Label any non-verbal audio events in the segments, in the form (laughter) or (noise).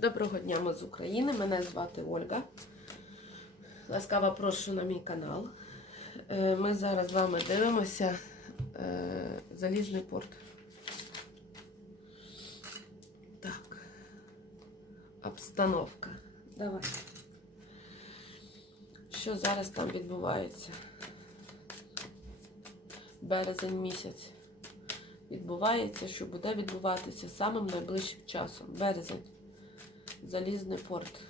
Доброго дня, ми з України. Мене звати Ольга. Ласкаво прошу на мій канал. Е, Ми зараз з вами дивимося е, залізний порт. Так. Обстановка. Давай. Що зараз там відбувається? Березень місяць. Відбувається, що буде відбуватися самим найближчим часом. Березень. Залізний порт.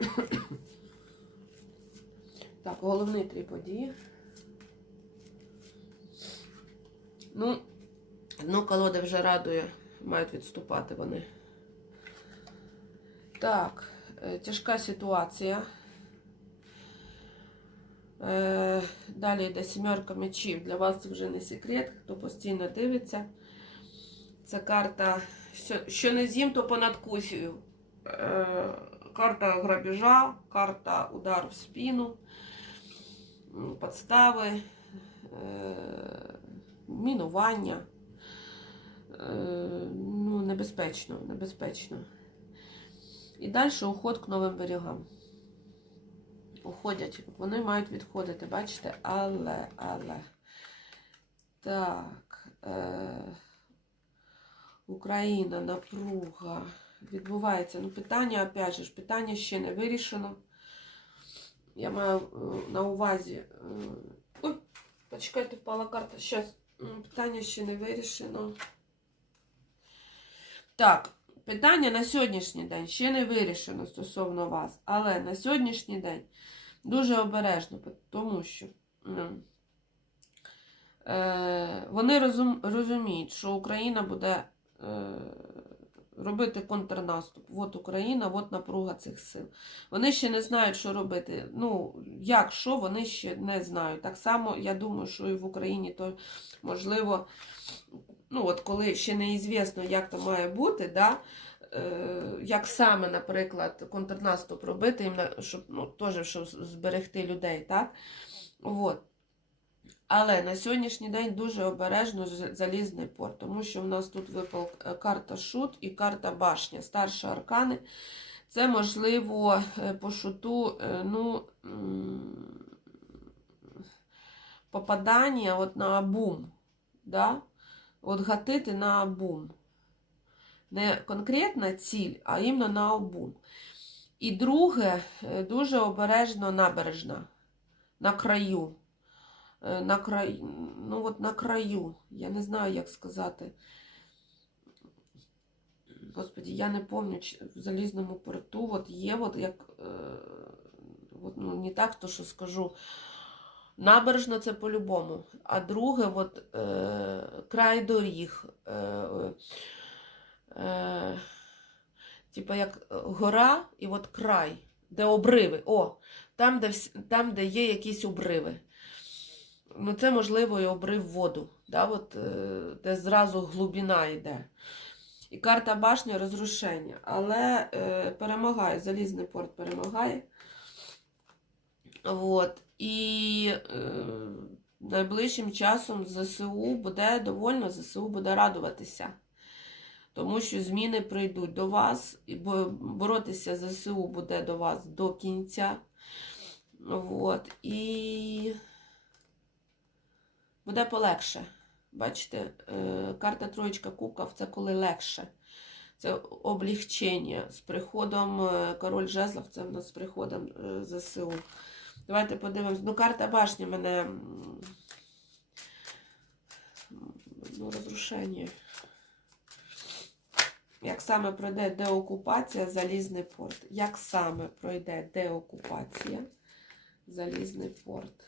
(coughs) Так, головні три події. Ну, дно колоди вже радує, мають відступати вони. Так, е, тяжка ситуація. Е, Далі йде сімерка мечів. Для вас це вже не секрет, хто постійно дивиться. Це карта, що, не з'їм, то понадкусію. Е, Карта грабежа, карта удар в спину, подстави, мінування. Ну, небезпечно, небезпечно. І далі уход к новим берегам. Уходять. Вони мають відходити, бачите? Але, але. Так. Е, Україна, напруга. Відбувається. Ну, питання, опять же, питання ще не вирішено. Я маю е, на увазі. е, Ой, почекайте, впала карта. Щас. Питання ще не вирішено. Так. Питання на сьогоднішній день ще не вирішено стосовно вас, але на сьогоднішній день дуже обережно, тому що е, вони розум, розуміють, що Україна буде е, робити контрнаступ. От Україна, от напруга цих сил. Вони ще не знають, що робити. Ну, як що, вони ще не знають. Так само, я думаю, що і в Україні то можливо ну от коли ще неізвісно, як то має бути, да, е, як саме, наприклад, контрнаступ робити, щоб ну, теж щоб зберегти людей, так? От. Але на сьогоднішній день дуже обережно залізний порт, тому що в нас тут випала е, карта шут і карта башня, старші аркани. Це можливо е, по шуту, ну, попадання от на бум. Да? От гатити на обум. Не конкретна ціль, а іменно на обум. І друге, е, дуже обережно набережна. На краю. Е, На краю, ну от на краю. Я не знаю, як сказати. Господи, я не пам'ятаю, чи в залізному порту от є, от як, е, от, ну, не так, то що скажу. Набережна це по-любому. А друге, от, е, край доріг. Е, е, типа як гора і от край, де обриви. О, там, де, там, де є якісь обриви. Ну, це можливо і обрив воду, да, от, е, де зразу глибина йде. І карта башня розрушення. Але е, перемагає, залізний порт перемагає. От. І е, найближчим часом ЗСУ буде довольно, ЗСУ буде радуватися. Тому що зміни прийдуть до вас, і бо- боротися ЗСУ буде до вас до кінця. От. І буде полегше. Бачите, е, карта Троєчка Кубків це коли легше. Це облегчення. З приходом е, король жезлов, це в нас з приходом е, ЗСУ. Давайте подивимось. Ну, карта башні мене. Ну, розрушення. Як саме пройде деокупація Залізний порт? Як саме пройде деокупація Залізний порт?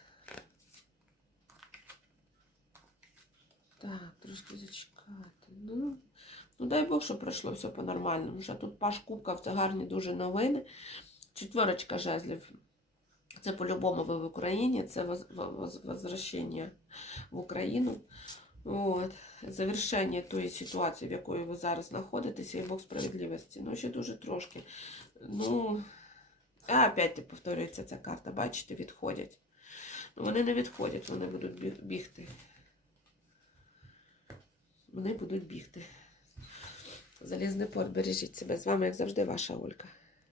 Так, трошки зачекати. Ну, ну дай Бог, що пройшло все по-нормальному. Що тут Паш Кубков, це гарні дуже новини. Четверочка жезлів. Це по-любому ви в Україні, це воз- воз- возвращення в Україну. От. Завершення тої ситуації, в якої ви зараз знаходитеся, і Бог справедливості. Ну, ще дуже трошки. Ну, а опять повторюється ця карта, бачите, відходять. Ну, вони не відходять, вони будуть бігти. Вони будуть бігти. Залізний порт, бережіть себе. З вами, як завжди, ваша Олька.